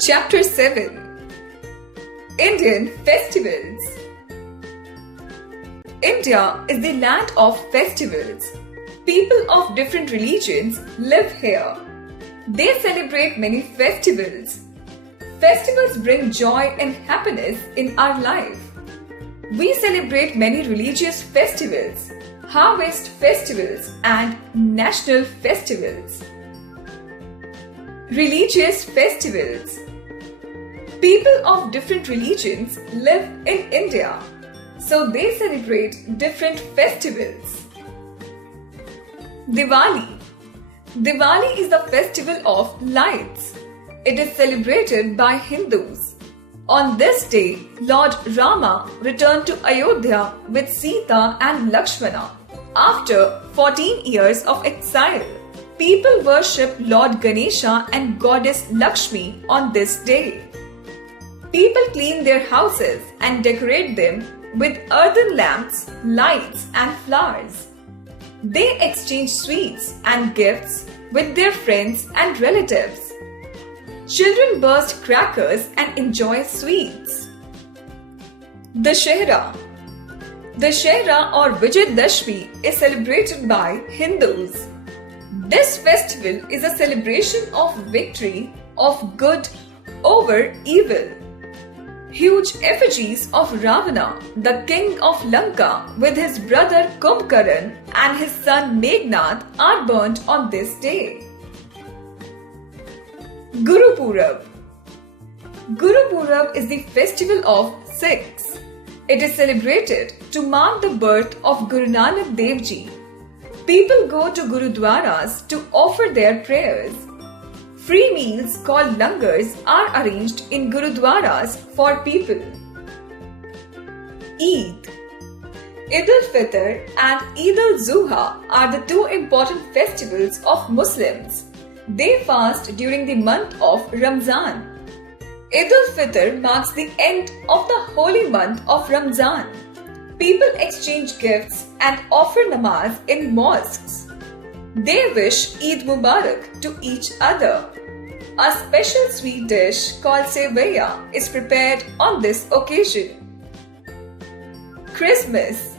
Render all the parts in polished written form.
Chapter 7 Indian Festivals. India is the land of festivals. People of different religions live here. They celebrate many festivals. Festivals bring joy and happiness in our life. We celebrate many religious festivals, harvest festivals, and national festivals. Religious festivals. People of different religions live in India, so they celebrate different festivals. Diwali. Diwali is the festival of lights. It is celebrated by Hindus. On this day, Lord Rama returned to Ayodhya with Sita and Lakshmana after 14 years of exile. People worship Lord Ganesha and Goddess Lakshmi on this day. People clean their houses and decorate them with earthen lamps, lights, and flowers. They exchange sweets and gifts with their friends and relatives. Children burst crackers and enjoy sweets. Dussehra. Dussehra or Vijayadashmi is celebrated by Hindus. This festival is a celebration of victory of good over evil. Huge effigies of Ravana, the king of Lanka, with his brother Kumbhakaran and his son Meghnad are burnt on this day. Guru Purab. Guru Purab is the festival of Sikhs. It is celebrated to mark the birth of Guru Nanak Dev Ji. People go to Gurudwaras to offer their prayers. Free meals called langars are arranged in Gurudwaras for people. Eid. Eid al-Fitr and Eid al-Zuha are the two important festivals of Muslims. They fast during the month of Ramzan. Eid al-Fitr marks the end of the holy month of Ramzan. People exchange gifts and offer namaz in mosques. They wish Eid Mubarak to each other. A special sweet dish called sevaiya is prepared on this occasion. Christmas.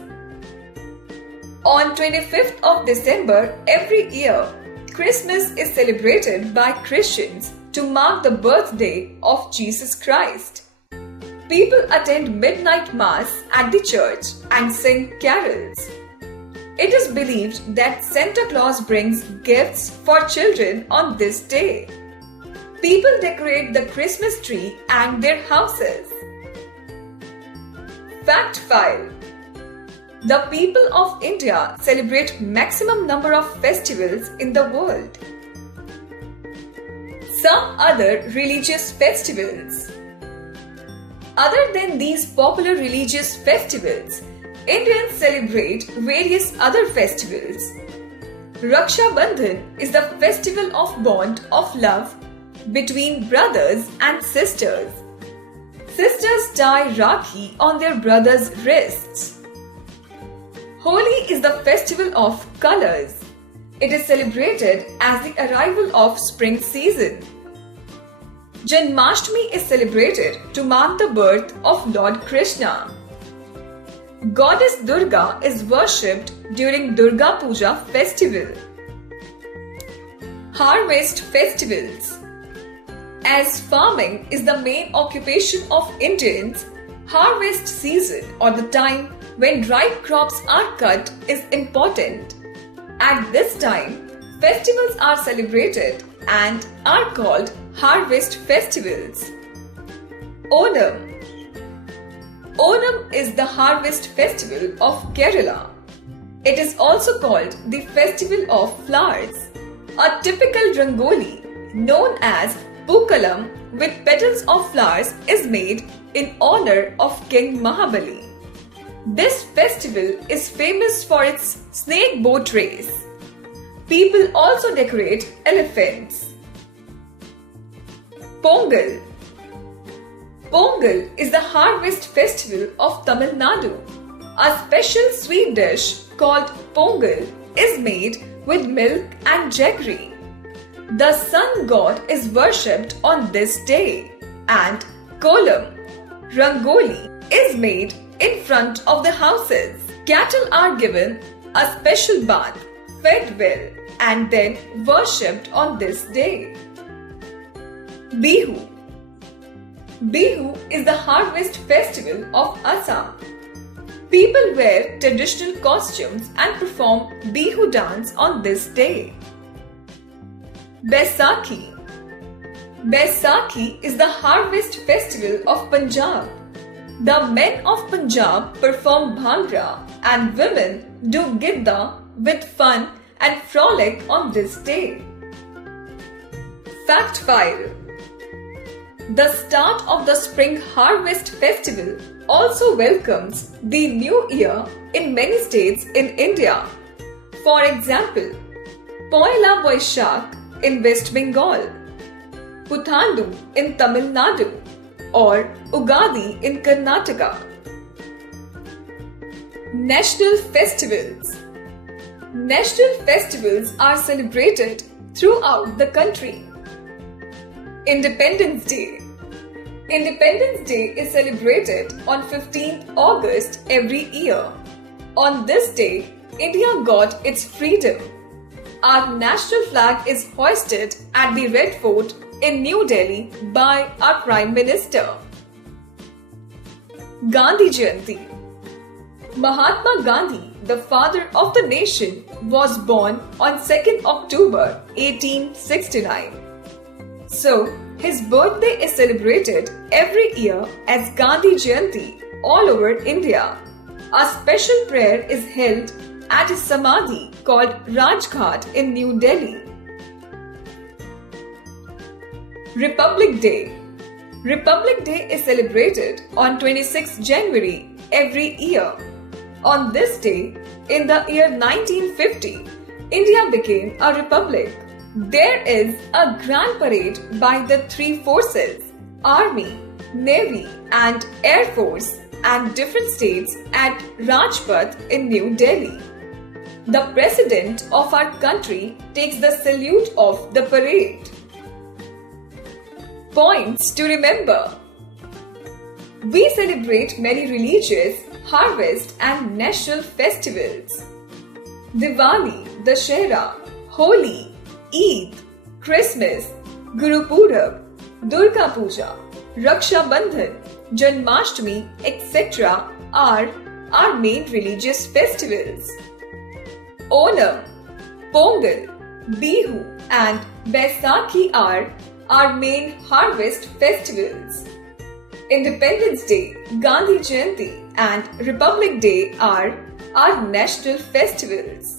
On 25th of December every year, Christmas is celebrated by Christians to mark the birthday of Jesus Christ. People attend midnight mass at the church and sing carols. It is believed that Santa Claus brings gifts for children on this day. People decorate the Christmas tree and their houses. Fact File. The people of India celebrate maximum number of festivals in the world. Some other religious festivals. Other than these popular religious festivals, Indians celebrate various other festivals. Raksha Bandhan is the festival of bond of love between brothers and sisters. Sisters tie Rakhi on their brothers' wrists. Holi is the festival of colors. It is celebrated as the arrival of spring season. Janmashtami is celebrated to mark the birth of Lord Krishna. Goddess Durga is worshipped during Durga Puja festival. Harvest festivals. As farming is the main occupation of Indians, harvest season or the time when ripe crops are cut is important. At this time, festivals are celebrated and are called harvest festivals. Onam. Onam is the harvest festival of Kerala. It is also called the festival of flowers. A typical rangoli known as Pookalam with petals of flowers is made in honor of King Mahabali. This festival is famous for its snake boat race. People also decorate elephants. Pongal. Pongal is the harvest festival of Tamil Nadu. A special sweet dish called Pongal is made with milk and jaggery. The sun god is worshipped on this day, and kolam, rangoli, is made in front of the houses. Cattle are given a special bath, fed well, and then worshipped on this day. Bihu. Bihu is the harvest festival of Assam. People wear traditional costumes and perform Bihu dance on this day. Baisakhi. Baisakhi is the harvest festival of Punjab. The men of Punjab perform bhangra and women do gidda with fun and frolic on this day. Fact file. The start of the spring harvest festival also welcomes the new year in many states in India. For example, Poila Boishakh in West Bengal, Puthandu in Tamil Nadu, or Ugadi in Karnataka. National festivals. National festivals are celebrated throughout the country. Independence Day. Independence Day is celebrated on 15th August every year. On this day, India got its freedom. Our national flag is hoisted at the Red Fort in New Delhi by our Prime Minister. Gandhi Jayanti. Mahatma Gandhi, the father of the nation, was born on 2nd October 1869. So, his birthday is celebrated every year as Gandhi Jayanti all over India. A special prayer is held at his samadhi called Rajghat in New Delhi. Republic Day. Republic Day is celebrated on 26 January every year. On this day, in the year 1950, India became a republic. There is a grand parade by the three forces, Army, Navy and Air Force, and different states at Rajpath in New Delhi. The President of our country takes the salute of the parade. Points to remember. We celebrate many religious, harvest and national festivals. Diwali, Dussehra, Holi, Eid, Christmas, Guru Purab, Durga Puja, Raksha Bandhan, Janmashtami, etc. are our main religious festivals. Onam, Pongal, Bihu and Baisakhi are our main harvest festivals. Independence Day, Gandhi Jayanti and Republic Day are our national festivals.